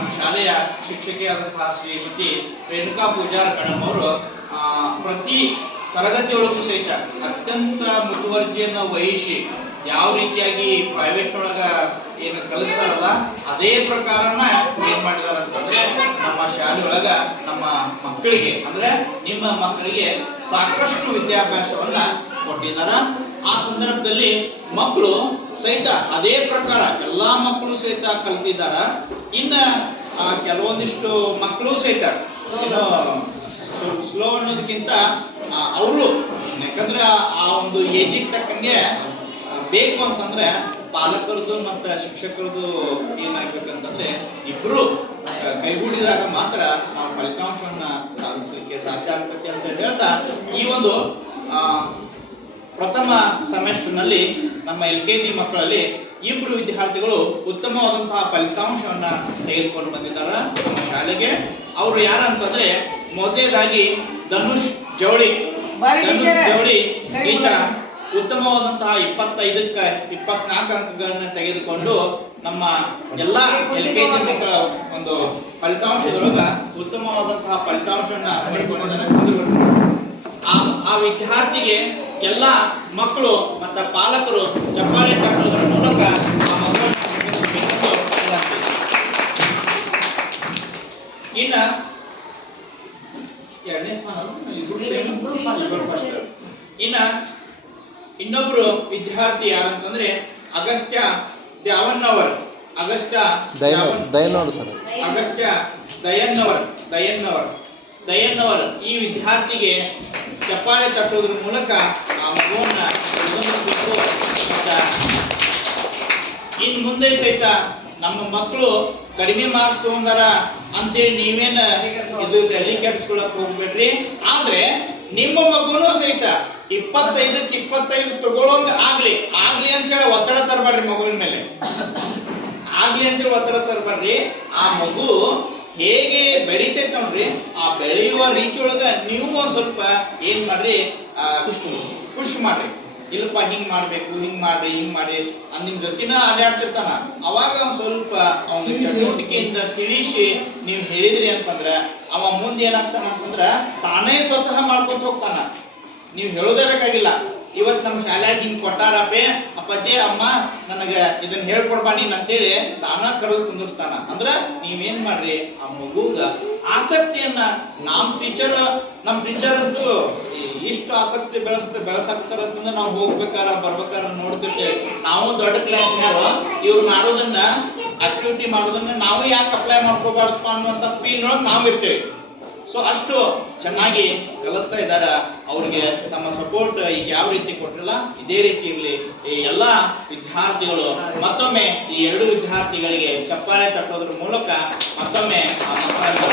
ನಮ್ಮ ಶಾಲೆಯ ಶಿಕ್ಷಕಿಯಾದಂತಹ ಶ್ರೀಮತಿ ರೇಣುಕಾ ಪೂಜಾರ್ ಮೇಡಮ್ ಅವರು ಪ್ರತಿ ತರಗತಿಯೊಳಗೂ ಸಹಿತ ಅತ್ಯಂತ ಮುತುವರ್ಜಿಯನ್ನು ವಹಿಸಿ ಯಾವ ರೀತಿಯಾಗಿ ಪ್ರೈವೇಟ್ ಒಳಗ ಏನು ಕಲಿಸ್ತಾರಲ್ಲ ಅದೇ ಪ್ರಕಾರನ ಏನ್ ಮಾಡಿದಾರ ಅಂತಂದ್ರೆ ನಮ್ಮ ಶಾಲೆ ಒಳಗ ನಮ್ಮ ಮಕ್ಕಳಿಗೆ ಅಂದ್ರೆ ನಿಮ್ಮ ಮಕ್ಕಳಿಗೆ ಸಾಕಷ್ಟು ವಿದ್ಯಾಭ್ಯಾಸವನ್ನ ಕೊಟ್ಟಿದ್ದಾರೆ. ಆ ಸಂದರ್ಭದಲ್ಲಿ ಮಕ್ಕಳು ಸಹಿತ ಅದೇ ಪ್ರಕಾರ ಎಲ್ಲಾ ಮಕ್ಕಳು ಸಹಿತ ಕಲ್ತಿದ್ದಾರ. ಇನ್ನ ಕೆಲವೊಂದಿಷ್ಟು ಮಕ್ಕಳು ಸಹಿತ ಏನೋ ಸ್ಲೋ ಅನ್ನೋದಕ್ಕಿಂತ ಅವರು ಯಾಕಂದ್ರೆ ಆ ಒಂದು ಏಜಿಗೆ ತಕ್ಕಂಗೆ ಬೇಕು ಅಂತಂದ್ರೆ ಪಾಲಕರದು ಮತ್ತು ಶಿಕ್ಷಕರದು ಏನಾಗ್ಬೇಕಂತಂದ್ರೆ ಇಬ್ರು ಕೈಗೂಡಿದಾಗ ಮಾತ್ರ ನಾವು ಫಲಿತಾಂಶವನ್ನ ಸಾಧಿಸಲಿಕ್ಕೆ ಸಾಧ್ಯ ಆಗ್ತದೆ ಅಂತ ಹೇಳ್ತಾ ಈ ಒಂದು ಪ್ರಥಮ ಸೆಮೆಸ್ಟರ್ನಲ್ಲಿ ನಮ್ಮ LKG ಮಕ್ಕಳಲ್ಲಿ ಇಬ್ರು ವಿದ್ಯಾರ್ಥಿಗಳು ಉತ್ತಮವಾದಂತಹ ಫಲಿತಾಂಶವನ್ನ ತೆಗೆದುಕೊಂಡು ಬಂದಿದ್ದಾರೆ ನಮ್ಮ ಶಾಲೆಗೆ. ಅವರು ಯಾರಂತಂದ್ರೆ ಮೊದಲನೇದಾಗಿ ಧನುಷ್ ಜವಳಿ ಈತ ಉತ್ತಮವಾದಂತಹ 25ಕ್ಕೆ 24 ಅಂಕಗಳನ್ನ ತೆಗೆದುಕೊಂಡು ನಮ್ಮ ಎಲ್ಲಾ LKG ಮಕ್ಕಳ ಒಂದು ಫಲಿತಾಂಶದೊಳಗ ಉತ್ತಮವಾದಂತಹ ಫಲಿತಾಂಶವನ್ನ ಪಡೆದುಕೊಂಡಿದ್ದಾರೆ. ಆ ವಿದ್ಯಾರ್ಥಿಗೆ ಎಲ್ಲ ಮಕ್ಕಳು ಮತ್ತು ಪಾಲಕರು ಚಪ್ಪಾಳೆ ತಟ್ಟುವುದರ ಮೂಲಕ ಆ ಮಕ್ಕಳನ್ನು ಇನ್ನ ಎರಡನೇ ಸ್ಥಾನ ಇನ್ನ ಇನ್ನೊಬ್ರು ವಿದ್ಯಾರ್ಥಿ ಯಾರಂತಂದ್ರೆ ಅಗಸ್ತ್ಯ ದ್ಯಾವಣ್ಣವರ್ ದಯನ್ನವರ್ ಈ ವಿದ್ಯಾರ್ಥಿಗೆ ಚಪ್ಪಾಳೆ ತಟ್ಟುವುದರ ಮೂಲಕ ಆ ಮಗುವನ್ನ ಇನ್ ಮುಂದೆ ಸಹಿತ ನಮ್ಮ ಮಕ್ಕಳು ಕಡಿಮೆ ಮಾರ್ಕ್ಸ್ ತಗೊಂಡಾರ ಅಂತೇಳಿ ನೀವೇನ ಇದು ತಲೆ ಕೆಡಿಸ್ಕೊಳಕ್ ಹೋಗ್ಬೇಡ್ರಿ. ಆದ್ರೆ ನಿಮ್ಮ ಮಗುನು ಸಹಿತ 25ಕ್ಕೆ 25 ತಗೊಳ್ಳೋಂಗ ಆಗ್ಲಿ ಅಂತೇಳಿ ಒತ್ತಡ ತರಬೇಡ್ರಿ. ಮಗುವಿನ ಮೇಲೆ ಆಗ್ಲಿ ಅಂತೇಳಿ ಒತ್ತಡ ತರಬೇಡ್ರಿ. ಆ ಮಗು ಹೇಗೆ ಬೆಳಿತೈತೆ ನೋಡ್ರಿ, ಆ ಬೆಳೆಯುವ ರೀತಿಯೊಳಗ ನೀವು ಒಂದ್ ಸ್ವಲ್ಪ ಏನ್ ಮಾಡ್ರಿ, ಖುಷಿ ಮಾಡ್ರಿ. ಇಲ್ಲಪ್ಪ ಹಿಂಗ್ ಮಾಡ್ಬೇಕು, ಹಿಂಗ್ ಮಾಡಿ ನಿಮ್ ಜೊತೆನ ಆಡಾಡ್ತಿರ್ತಾನ. ಅವಾಗ ಒಂದ್ ಸ್ವಲ್ಪ ಅವನ ಚಟುವಟಿಕೆಯಿಂದ ತಿಳಿಸಿ ನೀವು ಹೇಳಿದ್ರಿ ಅಂತಂದ್ರ ಅವ ಮುಂದೆ ಏನಾಗ್ತಾನ ಅಂತಂದ್ರ ತಾನೇ ಸ್ವತಃ ಮಾಡ್ಕೊತ ಹೋಗ್ತಾನ. ನೀವು ಹೇಳೋದೇ ಬೇಕಾಗಿಲ್ಲ. ಇವತ್ತು ನಮ್ಮ ಶಾಲ್ಯಾಗ ಹಿಂಗ್ ಕೊಟ್ಟಾರಪ್ಪೆ, ಅಪ್ಪಾಜಿ ಅಮ್ಮ ನನಗ ಇದನ್ನ ಹೇಳ್ಕೊಡ್ಬಾ ನೀನ್ ಅಂತೇಳಿ ತಾನ ಕರೆದು ಕುಂದಿರ್ತಾನ. ಅಂದ್ರ ನೀವೇನ್ ಮಾಡ್ರಿ, ಆ ಮಗುಗ ಆಸಕ್ತಿಯನ್ನ ನಮ್ಮ ಟೀಚರ್ ಅಂತೂ ಇಷ್ಟು ಆಸಕ್ತಿ ಬೆಳೆಸಾಕ್ತಾರಂತಂದ್ರೆ ನಾವು ಹೋಗ್ಬೇಕಾರ ಬರ್ಬೇಕಾರ ನೋಡ್ತಿರ್ತೇವೆ. ನಾವು ದೊಡ್ಡ ಕ್ಲಾಸ್ನಾಗ ಇವ್ರು ಮಾಡೋದನ್ನ ಆಕ್ಟಿವಿಟಿ ಮಾಡೋದನ್ನ ನಾವು ಯಾಕೆ ಅಪ್ಲೈ ಮಾಡ್ಕೋಬಾರ್ದು ಅನ್ನುವಂಥ ಫೀಲ್ ಒಳಗೆ ನಾವು ಇರ್ತೇವೆ. ಸೊ ಅಷ್ಟು ಚೆನ್ನಾಗಿ ಕಲಿಸ್ತಾ ಇದ್ದಾರ. ಅವ್ರಿಗೆ ತಮ್ಮ ಸಪೋರ್ಟ್ ಈಗ ಯಾವ ರೀತಿ ಕೊಟ್ಟಿರಲ್ಲ ಇದೇ ರೀತಿ ಇರಲಿ. ಈ ಎಲ್ಲ ವಿದ್ಯಾರ್ಥಿಗಳು ಮತ್ತೊಮ್ಮೆ ಈ 2 ವಿದ್ಯಾರ್ಥಿಗಳಿಗೆ ಚಪ್ಪಾಳೆ ತಟ್ಟೋದ್ರ ಮೂಲಕ ಮತ್ತೊಮ್ಮೆ ಆ ಮಕ್ಕಳನ್ನು